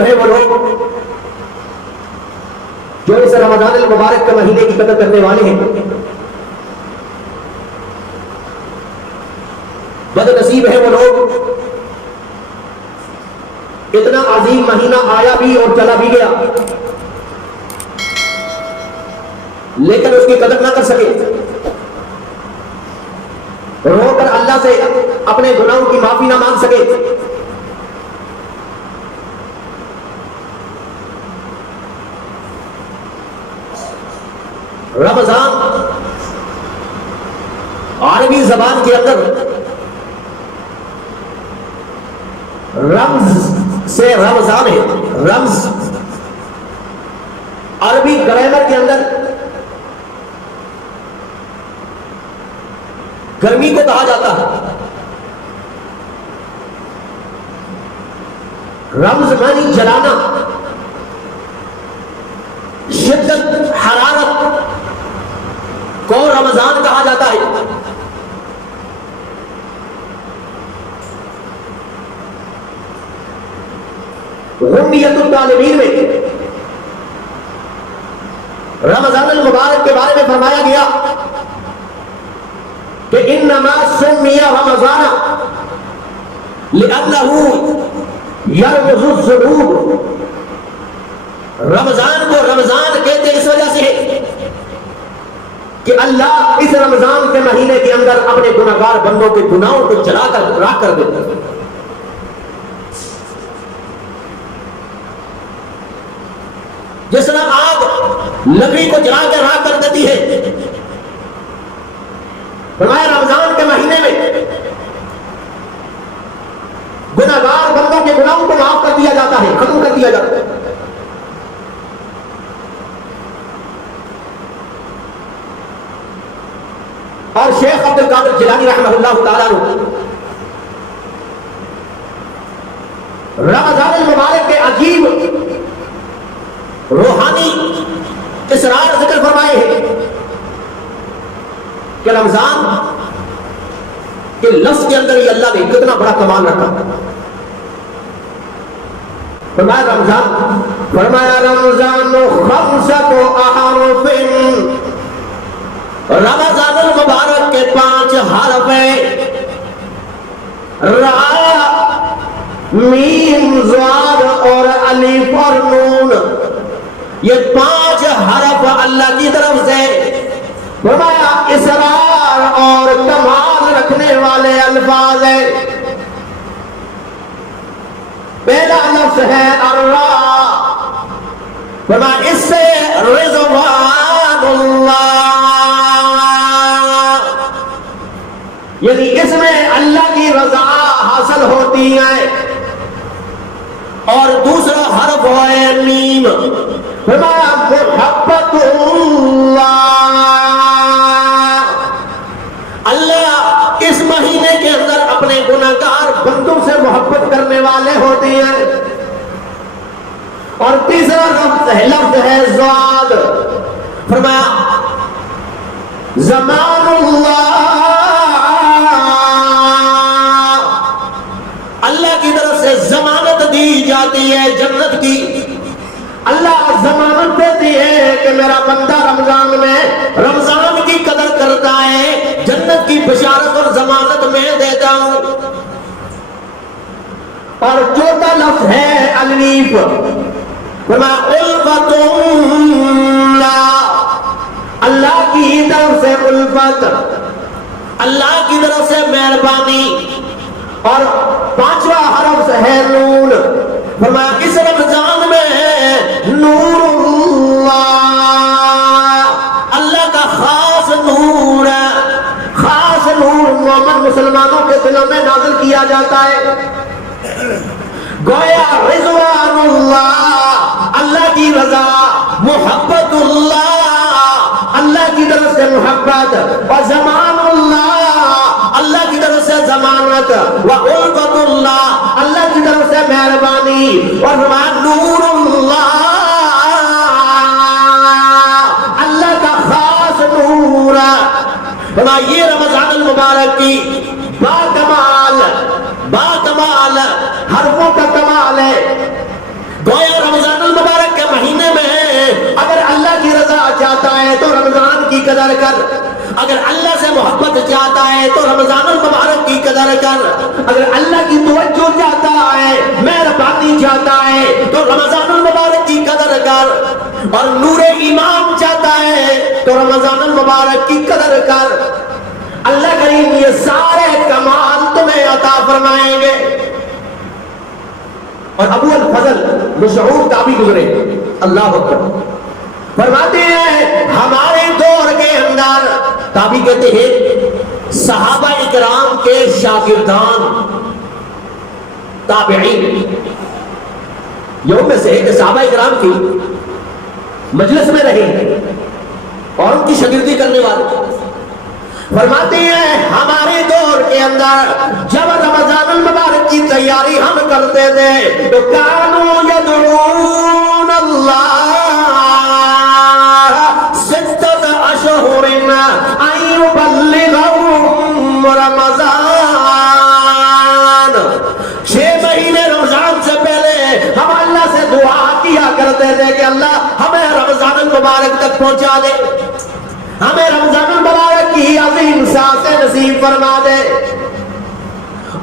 ہے وہ لوگ جو اس رمضان المبارک کے مہینے کی قدر کرنے والے ہیں. بد نصیب ہے وہ لوگ اتنا عظیم مہینہ آیا بھی اور چلا بھی گیا لیکن اس کی قدر نہ کر سکے, رو کر اللہ سے اپنے گناہوں کی معافی نہ مانگ سکے. رمضان عربی زبان کے اندر رمز سے رمضان ہے. رمز عربی گرامر کے اندر گرمی کو کہا جاتا ہے. رمز معنی جلانا, شدت حرارت کو رمضان کہا جاتا ہے. غنیت الطالبین میں رمضان المبارک کے بارے میں فرمایا گیا کہ انما سمی رمضان لأنه یرمز الذنوب. رمضان کو رمضان کہتے اس وجہ سے کہ اللہ اس رمضان کے مہینے کے اندر اپنے گناہگار بندوں کے گناہوں کو جلا کر راکھ کر دیتا ہے. جس طرح آگ لکڑی کو جلا کے راکھ کر دیتی ہے, فرمایا رمضان کے مہینے میں گناہگار بندوں کے گناہوں کو معاف کر دیا جاتا ہے, ختم کر دیا جاتا ہے. اور شیخ عبد القادر جیلانی رحمہ اللہ تعالیٰ رمضان المبارک کے عجیب روحانی اسرار ذکر فرمائے ہیں کہ رمضان کے لفظ کے اندر یہ اللہ نے کتنا بڑا کمال رکھا. فرمایا رمضان خمسۃ احرف, رمضان المبارک کے 5 حرف ہیں, را, میم, ضاد اور الف اور نون. یہ 5 حرف اللہ کی طرف سے فرمایا اسرار اور کمال رکھنے والے الفاظ ہیں. پہلا لفظ ہے الرا, فرمایا اس سے رضوان اللہ, یعنی اس میں اللہ کی رضا حاصل ہوتی ہے. اور دوسرا حرف ہے میم, فرمایا محبت اللہ اس مہینے کے اندر اپنے گناہگار بندوں سے محبت کرنے والے ہوتے ہیں. اور تیسرا لفظ ہے زواد, فرمایا زمان اللہ کی طرف سے ضمانت دی جاتی ہے جنت کی. اللہ ضمانت دیتی ہے کہ میرا بندہ رمضان کی قدر کرتا ہے, جنت کی بشارت اور ضمانت میں دیتا ہوں. اور چوتھا لفظ ہے الف, الفت اللہ کی طرف سے الفت, اللہ کی طرف سے مہربانی. اور 5واں حرف ہے نون, فرمایا اس رمضان میں نور اللہ کا خاص نور ہے. خاص نور مومن مسلمانوں کے دلوں میں نازل کیا جاتا ہے. گویا رضوان اللہ کی رضا, محبت اللہ کی طرف سے محبت, اور زمان اللہ کی طرف سے ضمانت, وَأُلْفَةُ اللہ کی طرف سے مہربانی, اور نور اللہ کا خاص نور. یہ رمضان المبارک کی با کمال حرفوں کا کمال ہے. قدر کر. اگر اللہ سے محبت چاہتا ہے تو رمضان المبارک کی قدر کر. اگر اللہ کی توجہ چاہتا ہے, مہربانی چاہتا ہے تو رمضان المبارک کی قدر کر. اور نور ایمان چاہتا ہے تو رمضان المبارک کی قدر کر. اللہ کریم یہ سارے کمال تمہیں عطا فرمائیں گے. اور ابو الفضل مشہور تابعی گزرے, اللہ اکبر, فرماتے ہیں ہمارے دور کے اندر, تابعی کہتے ہیں صحابہ اکرام کے شاگردان تابعین, یوم میں سے کہ صحابہ اکرام کی مجلس میں رہے اور ان کی شاگردی کرنے والے, فرماتے ہیں ہمارے دور کے اندر جب رمضان المبارک کی تیاری ہم کرتے تھے تو کانوا یدعون اللہ ستۃ اشہر ان یبلغہم رمضان. 6 مہینے رمضان سے پہلے ہم اللہ سے دعا کیا کرتے تھے کہ اللہ ہمیں رمضان المبارک تک پہنچا دے, ہمیں رمضان المبارک کی عظیم سانسیں نصیب فرما دے.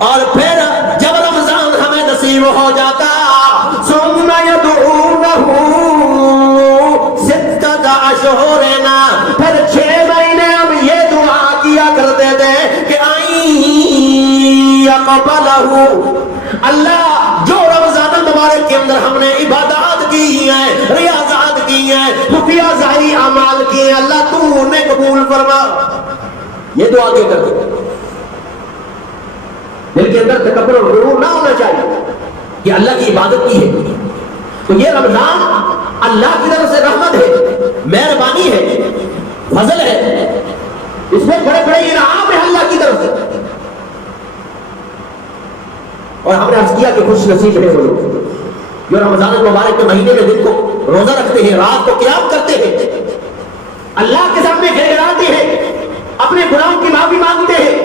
اور پھر جب رمضان ہمیں نصیب ہو جاتا ثم یدعونہ ستۃ اشہر, پھر 6 مہینے ہم یہ دعا کیا کرتے تھے کہ یقبلہ, اللہ جو رمضان المبارک کے اندر ہم نے عبادات کی ہیں, ریاضات کی ہیں, خفیہ ظاہری اعمال کیے ہیں, اللہ تو انہیں قبول فرما. یہ دعا کیا کرتے ہیں. دل کے اندر تکبر اور غرور نہ ہونا چاہیے کہ اللہ کی عبادت کی ہے. تو یہ رمضان اللہ کی طرف سے رحمت ہے, مہربانی ہے, فضل ہے, اس میں بڑے بڑے انعام ہے اللہ کی طرف سے. اور ہم نے عرض کیا کہ خوش نصیب ہے وہ لوگ جو رمضان المبارک کے مہینے میں دن کو روزہ رکھتے ہیں, رات کو قیام کرتے ہیں, اللہ کے سامنے گڑگڑاتے ہیں, اپنے گناہوں کی معافی مانگتے ہیں,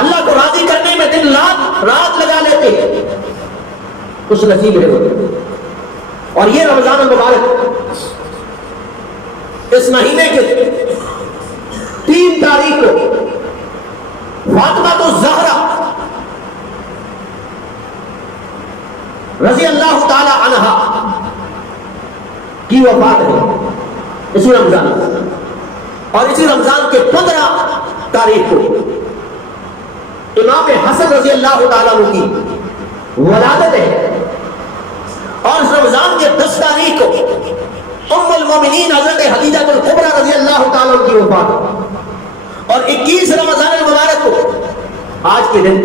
اللہ کو راضی کرنے میں دن رات لگا لیتے ہیں. خوش نصیب ہے وہ. اور یہ رمضان المبارک اس مہینے کے 3 تاریخ کو فاطمہ الزہرا رضی اللہ تعالی عنہا کی وفات ہے اسی رمضان. اور اسی رمضان کے 15 تاریخ کو امام حسن رضی اللہ تعالیٰ عنہ کی ولادت ہے. اور اس رمضان کے 10 تاریخ کو ام المومنین حضرت خدیجہ الکبریٰ رضی اللہ تعالیٰ عنہ کی وفات. اور 21 رمضان المبارک کو آج کے دن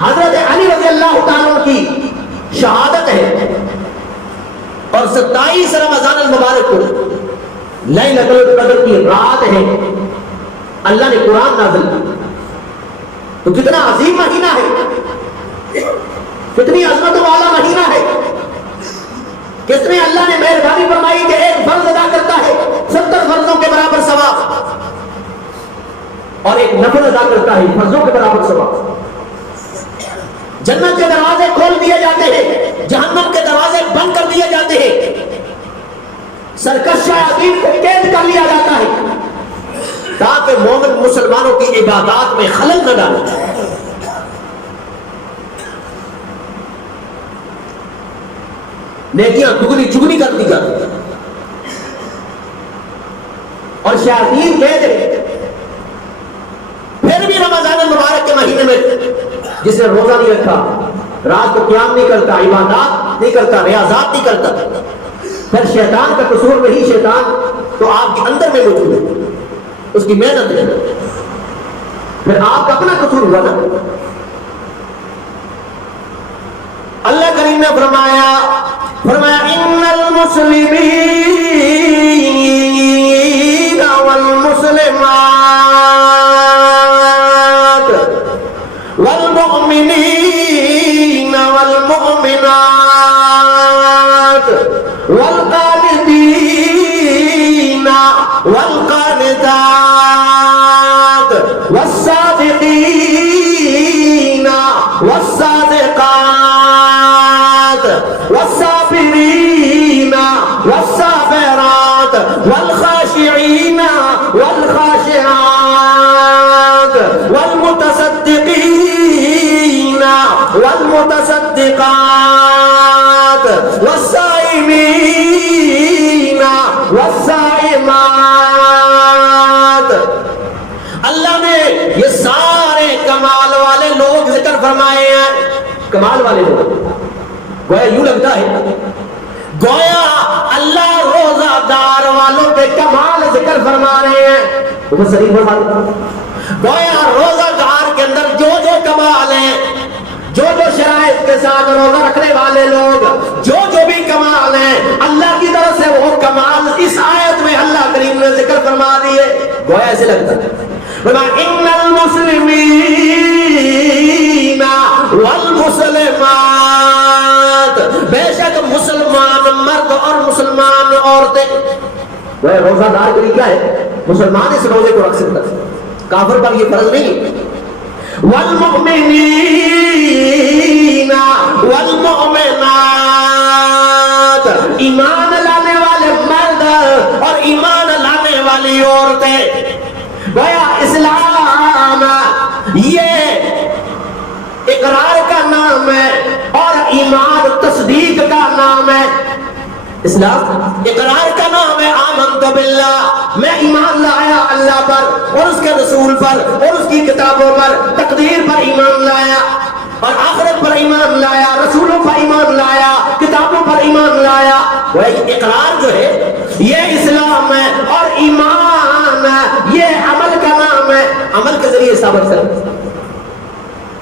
حضرت علی رضی اللہ تعالیٰ عنہ کی شہادت ہے. اور 27 رمضان المبارک کو لیلۃ القدر کی رات ہے. اللہ نے قرآن نازل کیا. تو کتنا عظیم مہینہ ہے, کتنی عظمت والا مہینہ ہے, کتنے اللہ نے مہربانی فرمائی کہ ایک فرض ادا کرتا ہے 70 فرضوں کے برابر ثواب, اور ایک نفل ادا کرتا ہے فرضوں کے برابر ثواب. جنت کے دروازے کھول دیے جاتے ہیں, جہنم کے دروازے بند کر دیے جاتے ہیں, سرکش شیاطین کو قید کر لیا جاتا ہے تاکہ مومن مسلمانوں کی عبادات میں خلل نہ ڈالے. نیکیاں دگنی چگنی کر دی جاتی ہیں اور شیاطین قید ہے. پھر بھی رمضان المبارک کے مہینے میں جس نے روزہ نہیں رکھا, رات کو قیام نہیں کرتا, عبادات نہیں کرتا, ریاضات نہیں کرتا, پھر شیطان کا قصور نہیں, شیطان تو آپ کے اندر میں موجود ہے, اس کی محنت ہے, پھر آپ کا اپنا قصور ہوا نا. اللہ کریم نے فرمایا ان المسلمین والمسلمات والمؤمنین والمؤمنات والقانتین والقانتات والصادقین والصادقات والصابرین والصابرات والخاشعین والخاشعات والمتصدقین والمتصدقات والصائمین والصائمات. اللہ نے یہ سارے کمال والے لوگ ذکر فرمائے ہیں. کمال والے لوگ گویا یوں لگتا ہے گویا اللہ روزہ دار والوں کے کمال ذکر فرما رہے ہیں. گویا روزہ دار کے اندر جو جو کمال ہیں، جو جو شرائط کے ساتھ روزہ رکھنے والے لوگ جو جو بھی کمال ہیں، اللہ کی طرف سے وہ کمال اس آیت میں اللہ کریم نے ذکر فرما دیے. گویا ایسے لگتا ہے ان المسلمین والمسلمات، بے شک مسلمان مرد اور مسلمان عورتیں. روزہ دار کے لیے کیا ہے؟ مسلمان اس روزے کو رکھ سکتا ہے، کافر پر یہ فرض نہیں. والمؤمنین والمؤمنات، ایمان لانے والے مرد اور ایمان لانے والی عورتیں. گویا اسلام یہ اقرار کا نام ہے اور ایمان تصدیق کا نام ہے. اسلام اقرار کا نام ہے، آمنت باللہ، میں ایمان لایا اللہ پر اور اس کے رسول پر اور اس کی کتابوں پر، تقدیر پر ایمان لایا اور آخرت پر ایمان لایا، رسولوں پر ایمان لایا، کتابوں پر ایمان لایا. وہ اقرار جو ہے یہ اسلام ہے اور ایمان یہ عمل کا نام ہے. عمل کے ذریعے ثابت کریں،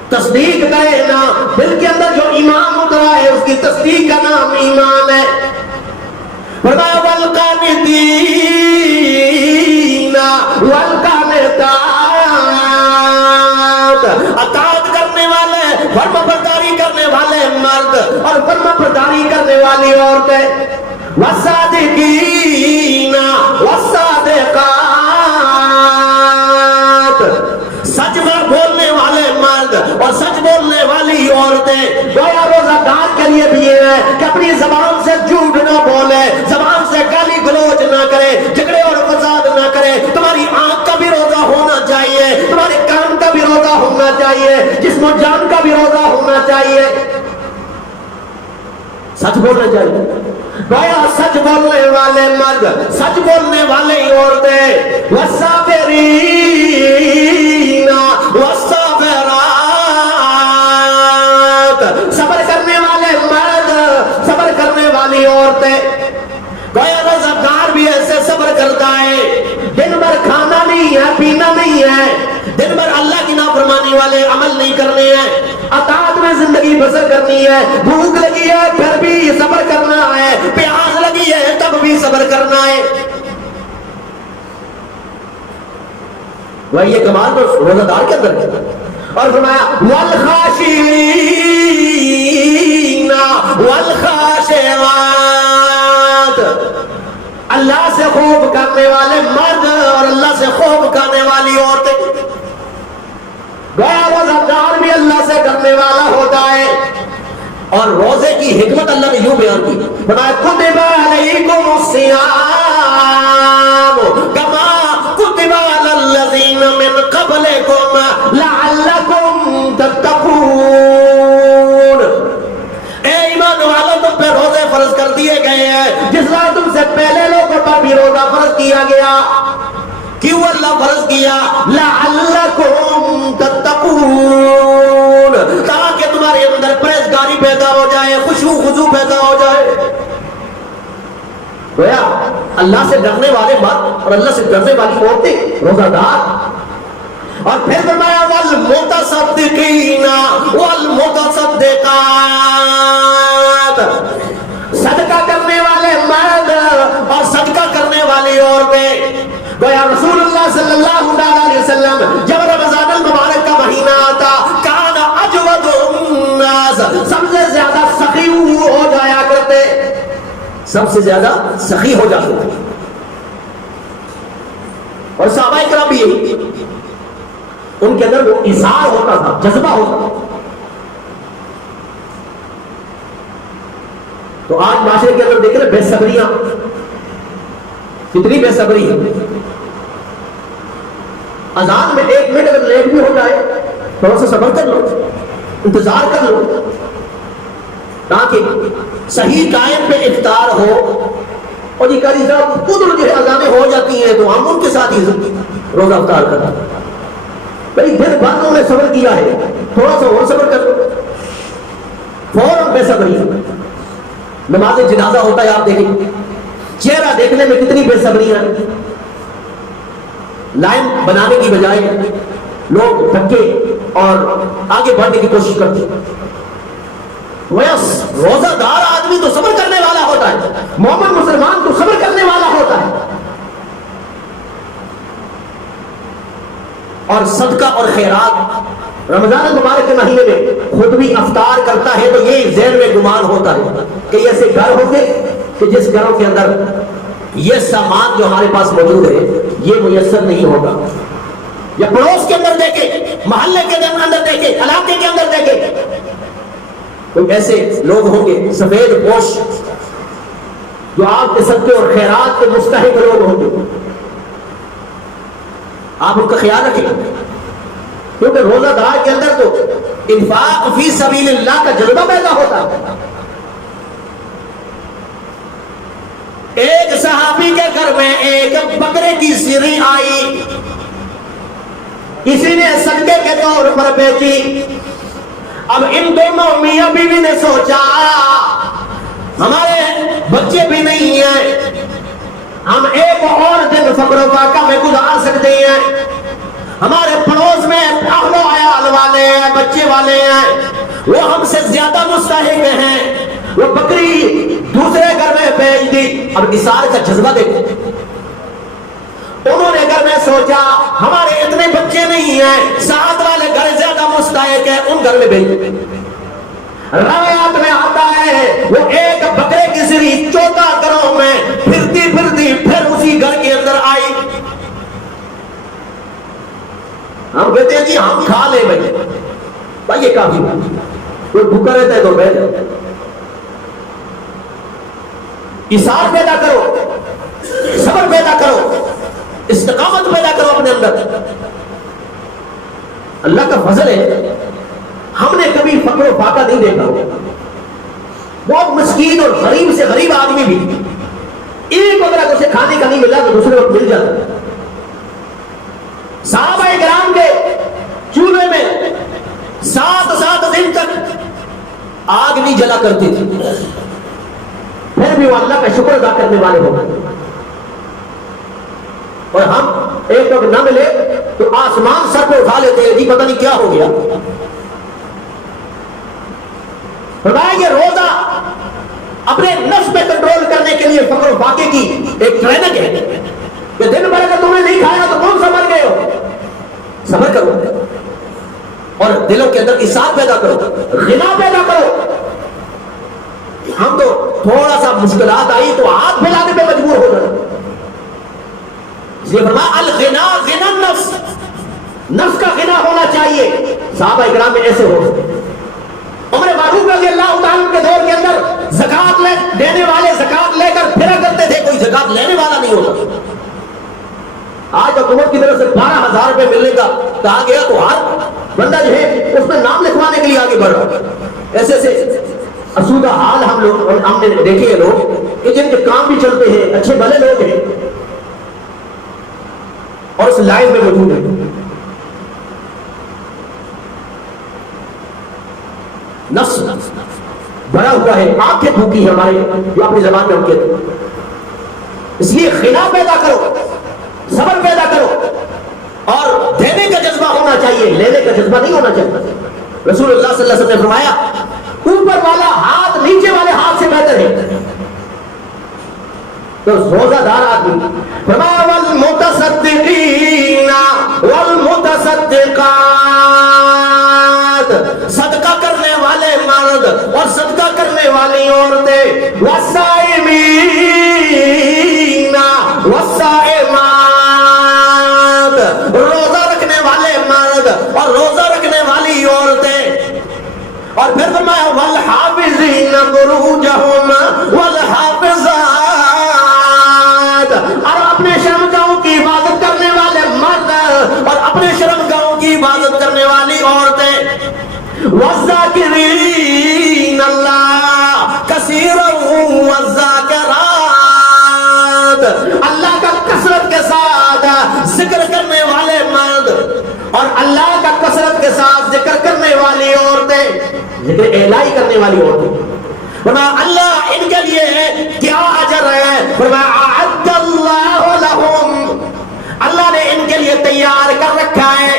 تصدیق کرے نا، دل کے اندر جو ایمان اترا ہے اس کی تصدیق کا نام ایمان ہے. فرمایا والقانتین والقانتات، اطاعت کرنے والے، فرما برداری کرنے والے مرد اور فرما برداری کرنے والی عورتیں. والصادقین والصادقات، سچ میں بولنے والے مرد اور سچ بولنے والی عورتیں. گویا روزہ دار کے لیے بھی یہ ہے کہ اپنی زبان سے جھوٹ نہ بولے، زبان سے گالی گلوچ نہ کرے، جھگڑے اور فساد نہ کرے. تمہاری آنکھ کا بھی روزہ ہونا چاہیے، تمہارے کان کا بھی روزہ ہونا چاہیے، جسم و جان کا بھی روزہ ہونا چاہیے. سچ بولنا چاہیے. گویا سچ بولنے والے مرد، سچ بولنے والی عورتیں. والصابرین والصابرات، صبر کرنے والے مرد، صبر کرنے والی عورتیں. گویا روزہ دار بھی ایسے صبر کرتا ہے، دن بھر کھانا نہیں ہے، پینا نہیں ہے، دن بھر اللہ کی نافرمانی والے عمل نہیں کرنے ہیں، اطاعت میں زندگی بسر کرنی ہے. بھوک لگی ہے پھر بھی صبر کرنا ہے، پیاس لگی ہے تب بھی صبر کرنا ہے. وہ یہ کمال تو روزہ دار کے اندر ہے. اور فرمایا والخاشعین والخاشعات، اللہ سے خوف کرنے والے مرد اور اللہ سے خوف کرنے والی عورتیں. گویا روزہ دار بھی اللہ سے ڈرنے والا ہوتا ہے. اور روزے کی حکمت اللہ نے یوں بیان کی، فرمایا کتب علیکم الصیام کما کتب علی الذین من قبلکم لعلکم تتقون. اے ایمان والوں، تم پہ روزے فرض کر دیے گئے ہیں جس طرح تم سے پہلے لوگوں پر بھی روزہ فرض کیا گیا. کیوں اللہ فرض کیا؟ لعلکم تتقون، تاکہ تمہارے اندر پرہیزگاری پیدا ہو جائے، خشوع خضوع پیدا ہو جائے. گویا اللہ سے ڈرنے والے مرد اور اللہ سے ڈرنے والی عورتیں روزہ دار. اور پھر فرمایا والمتصدقین والمتصدقات، صدقہ کرنے والے مرد اور صدقہ کرنے والی عورتیں. گویا رسول اللہ صلی اللہ علیہ وسلم جب رمضان المبارک کا مہینہ آتا، کان اجود الناس، سب سے زیادہ سخی ہو جایا کرتے، سب سے زیادہ سخی ہو جاتے تھے. اور صحابہ کرام بھی یہی، ان کے اندر وہ اظہار ہوتا تھا، جذبہ ہوتا تھا. تو آج معاشرے کے اندر دیکھ رہے بے صبریاں، کتنی بے صبری ہے. اذان میں 1 منٹ اگر لیٹ بھی ہو جائے تھوڑا سا صبر کر لو، انتظار کر لو تاکہ صحیح ٹائم پہ افطار ہو. اور یہ کاری صاحب خود جو ہے اذانیں ہو جاتی ہیں تو ہم ان کے ساتھ ہی روزہ افطار کرتے ہیں. بھائی دن بھر انہوں نے صبر کیا ہے، تھوڑا سا اور صبر کر لو. فوراً بے صبری. نماز جنازہ ہوتا ہے، آپ دیکھیں چہرہ دیکھنے میں کتنی بے صبریاں. لائن بنانے کی بجائے لوگ دھکے اور آگے بڑھنے کی کوشش کرتے ہیں. روزہ دار آدمی تو صبر کرنے والا ہوتا ہے، مومن مسلمان تو صبر کرنے والا ہوتا ہے. اور صدقہ اور خیرات رمضان المبارک کے مہینے میں خود بھی افطار کرتا ہے تو یہ ذہن میں گمان ہوتا ہے کہ ایسے گھر ہوں گے کہ جس گھروں کے اندر یہ سامان جو ہمارے پاس موجود ہے یہ میسر نہیں ہوگا. یا پڑوس کے اندر دیکھے، محلے کے اندر دیکھے، علاقے کے اندر دیکھے تو ایسے لوگ ہوں گے سفید پوش جو آپ کے صدقے اور خیرات کے مستحق لوگ ہوں گے. آپ ان کا خیال رکھیں کیونکہ روزہ دار کے اندر تو انفاق فی سبیل اللہ کا جذبہ پیدا ہوتا ہے. ایک صحابی کے گھر میں ایک بکرے کی سری آئی، کسی نے صدقے کے طور پر بیچی. اب ان دونوں میاں بیوی نے سوچا ہمارے بچے بھی نہیں ہیں، ہم ایک اور دن فقر و فاقہ میں گزار سکتے ہیں. ہمارے پڑوس میں اہل و عیال والے ہیں، بچے والے ہیں، وہ ہم سے زیادہ مستحق ہیں. وہ بکری دوسرے گھر میں بیچ دی. اب اثار کا جذبہ دیکھو. انہوں نے گھر میں سوچا ہمارے اتنے بچے نہیں ہیں، ساتھ والے گھر زیادہ مستحق ہے، ان گھر میں بیچ دی. روایات میں آتا ہے وہ ایک بکرے کی سری 14 گھروں میں پھرتی پھرتی پھر اسی گھر کے اندر آئی. ہم کہتے ہیں جی ہم کھا لیں بھائی یہ کافی کوئی بھوکا رہتا ہے تو بیٹھ جائے. اثار پیدا کرو، صبر پیدا کرو، استقامت پیدا کرو اپنے اندر. اللہ کا فضل ہے ہم نے کبھی فقر و فاقہ نہیں دیکھا. بہت مسکین اور غریب سے غریب آدمی بھی ایک وقت اگر اسے کھانے کا نہیں ملا تو دوسرے وقت مل جاتا. صحابہ کرام کے چولہے میں 7 دن تک آگ نہیں جلا کرتی تھی، پھر بھی وہ اللہ کا شکر ادا کرنے والے ہو گئے. اور ہم ایک وقت نہ ملے تو آسمان سر پہ اٹھا لیتے ہیں جی پتہ نہیں کیا ہو گیا. فرمایا یہ روزہ اپنے نفس پہ کنٹرول کرنے کے لیے فقر و فاقے کی ایک ٹریننگ ہے کہ دن بھر اگر تم نے نہیں کھایا تو کون سا مر گئے ہو. صبر کرو اور دلوں کے اندر اثار پیدا کرو، غنا پیدا کرو. ہم تو تھوڑا سا مشکلات آئی تو ہاتھ پھیلانے پہ مجبور ہو جائے. یہ فرمایا الغنا غنا النفس، نفس کا غنا ہونا چاہیے. صحابہ اکرام میں ایسے ہو. عمر فاروق رضی اللہ تعالیٰ کے دور کے اندر زکات دینے والے زکات لے کر پھرا کرتے تھے، کوئی زکات لینے والا نہیں ہوتا. آج حکومت کی طرف سے 12,000 روپے ملنے کا کہا گیا تو ہر بندہ جو ہے اس میں نام لکھوانے کے لیے آگے بڑھ رہا. ایسے ایسے اسودہ حال ہم نے دیکھے ہیں لوگ کہ جن کے کام بھی چلتے ہیں، اچھے بھلے لوگ ہیں اور اس لائن میں موجود ہیں. نفس بڑا ہوا ہے، آنکھیں بھوکی ہے ہمارے جو اپنی زبان میں ہم کہتے ہیں. اس لیے خلا پیدا کرو، صبر پیدا کرو اور دینے کا جذبہ ہونا چاہیے، لینے کا جذبہ نہیں ہونا چاہیے. رسول اللہ صلی اللہ علیہ وسلم نے فرمایا اوپر والا ہاتھ نیچے والے ہاتھ سے بہتر ہے. تو روزہ دار آدمی فرمایا والمتصدقین والمتصدقات، صدقہ کرنے والے مرد اور صدقہ کرنے والی عورتیں، والصائمین والصائمات، روزہ رکھنے والے مرد اور روزہ رکھنے والی عورتیں. اور پھر فرمایا والحافظین والحافظین فروجہم والحافظات، اور اپنے شرمگاہوں کی حفاظت کرنے والے مرد اور اپنے شرمگاہوں کی حفاظت کرنے والی عورتیں، والذاکرین اللہ کثیرا والذاکرات، اللہ کا کثرت کے ساتھ ذکر کرنے والے مرد اور اللہ کا کثرت کے ساتھ ذکر کرنے والی عورتیں، ذکر الہی کرنے والی عورتیں۔ فرمایا اللہ ان کے لیے کیا اجر ہے؟ فرمایا اعد اللہ لہم، اللہ نے ان کے لیے تیار کر رکھا ہے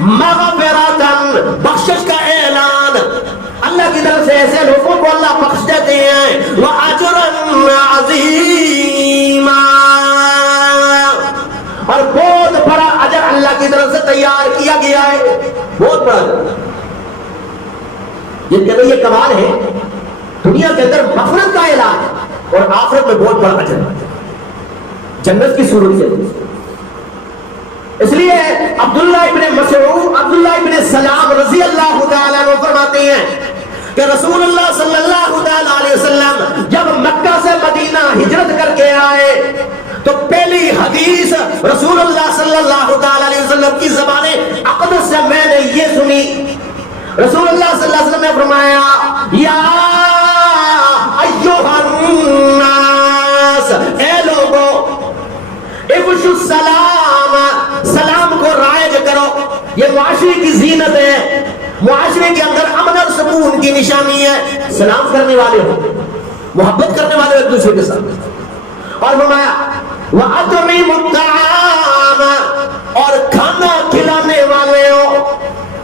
مغفرتاً، بخشش کا اعلان، اللہ کی طرف سے ایسے لوگوں کو اللہ بخش دیتے ہیں، وَأَجْرًا عَظِيمًا، اور بہت بڑا اجر اللہ کی طرف سے تیار کیا گیا ہے، بہت بڑا اجر۔ یہ کہ یہ کمال ہے، دنیا کے اندر مغفرت کا اعلان اور آخرت میں بہت بڑا اجر جنت کی صورت سے۔ اس لیے عبداللہ ابن مسعود، عبداللہ ابن سلام رضی اللہ تعالیٰ عنہ فرماتے ہیں کہ رسول اللہ صلی اللہ علیہ وسلم جب مکہ سے مدینہ ہجرت کر کے آئے تو پہلی حدیث رسول اللہ صلی اللہ علیہ وسلم کی زبان اقدس سے میں نے یہ سنی، رسول اللہ صلی اللہ علیہ وسلم نے فرمایا یا ایھا الناس، اے لوگو، افشوا السلام، سلام کو رائج کرو، یہ معاشرے کی زینت ہے، معاشرے کے اندر امن اور سکون کی نشانی ہے، سلام کرنے والے ہو، محبت کرنے والے ایک دوسرے کے ساتھ۔ اور فرمایا وَأَطْعِمُوا الطَّعَامَ، اور کھانا کھلانے والے ہو،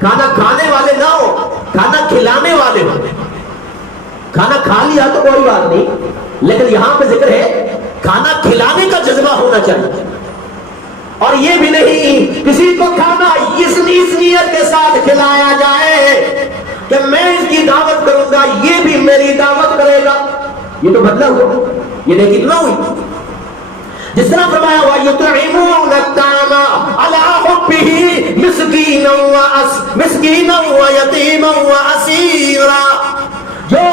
کھانا کھانے والے نہ ہو، کھانا کھلانے والے ہو۔ کھانا کھا لیا تو کوئی بات نہیں، لیکن یہاں پہ ذکر ہے کھانا کھلانے کا جذبہ ہونا چاہیے، اور یہ بھی نہیں کسی کو کھانا اس نیت کے ساتھ کھلایا جائے کہ میں اس کی دعوت کروں گا یہ بھی میری دعوت کرے گا، یہ تو بدلا ہوا، یہ نیکی نہ ہوئی۔ جس طرح فرمایا وَيُطْعِمُونَ الطَّعَامَ عَلَىٰ حُبِّهِ مِسْكِينًا وَيَتِيمًا وَأَسِيرًا، جو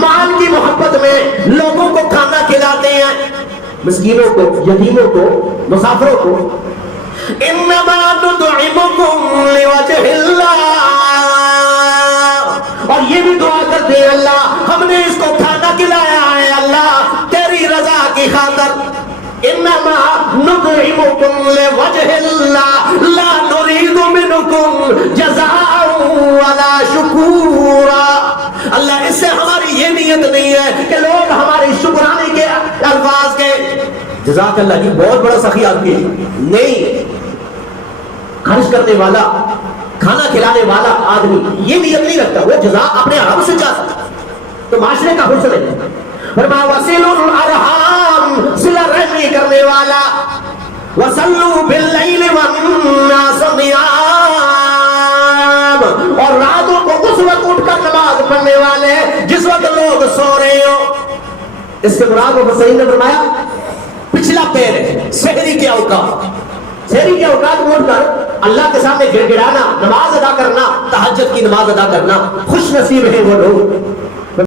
مال کی محبت میں لوگوں کو کھانا کھلاتے ہیں، مسکینوں کو، یتیموں کو، مسافروں کو۔ انما نطعمکم لوجہ اللہ، اور یہ بھی دعا کرتے ہیں اللہ ہم نے اس کو کھانا کھلایا ہے اللہ تیری رضا کی خاطر۔ انما نطعمکم لوجہ اللہ لا نريد منکم جزاء ولا شکورا، اللہ اس سے ہماری یہ نیت نہیں ہے کہ لوگ ہماری شکرانے کے الفاظ کے جزاک اللہ کی بہت بڑا سخی آدمی ہے، نہیں، خرچ کرنے والا، کھانا کھلانے والا آدمی یہ نیت نہیں رکھتا، وہ جزا اپنے رب سے چاہتا تو معاشرے کا حسن ہے۔ فرمایا وصل الارحام، صلہ رحمی کرنے والا، وصلوا باللیل والناس نیام، اور راتوں کو اس وقت اٹھ کر نماز پڑھنے والے جس وقت لوگ سو رہے ہو۔ اس سے مراد مفسرین نے فرمایا پچھلا پیر ہے، سحری کے اوقات، سحری کے اوقات اٹھ کر اللہ کے سامنے گڑ گڑانا، نماز ادا کرنا، تہجد کی نماز ادا کرنا، خوش نصیب ہیں وہ لوگ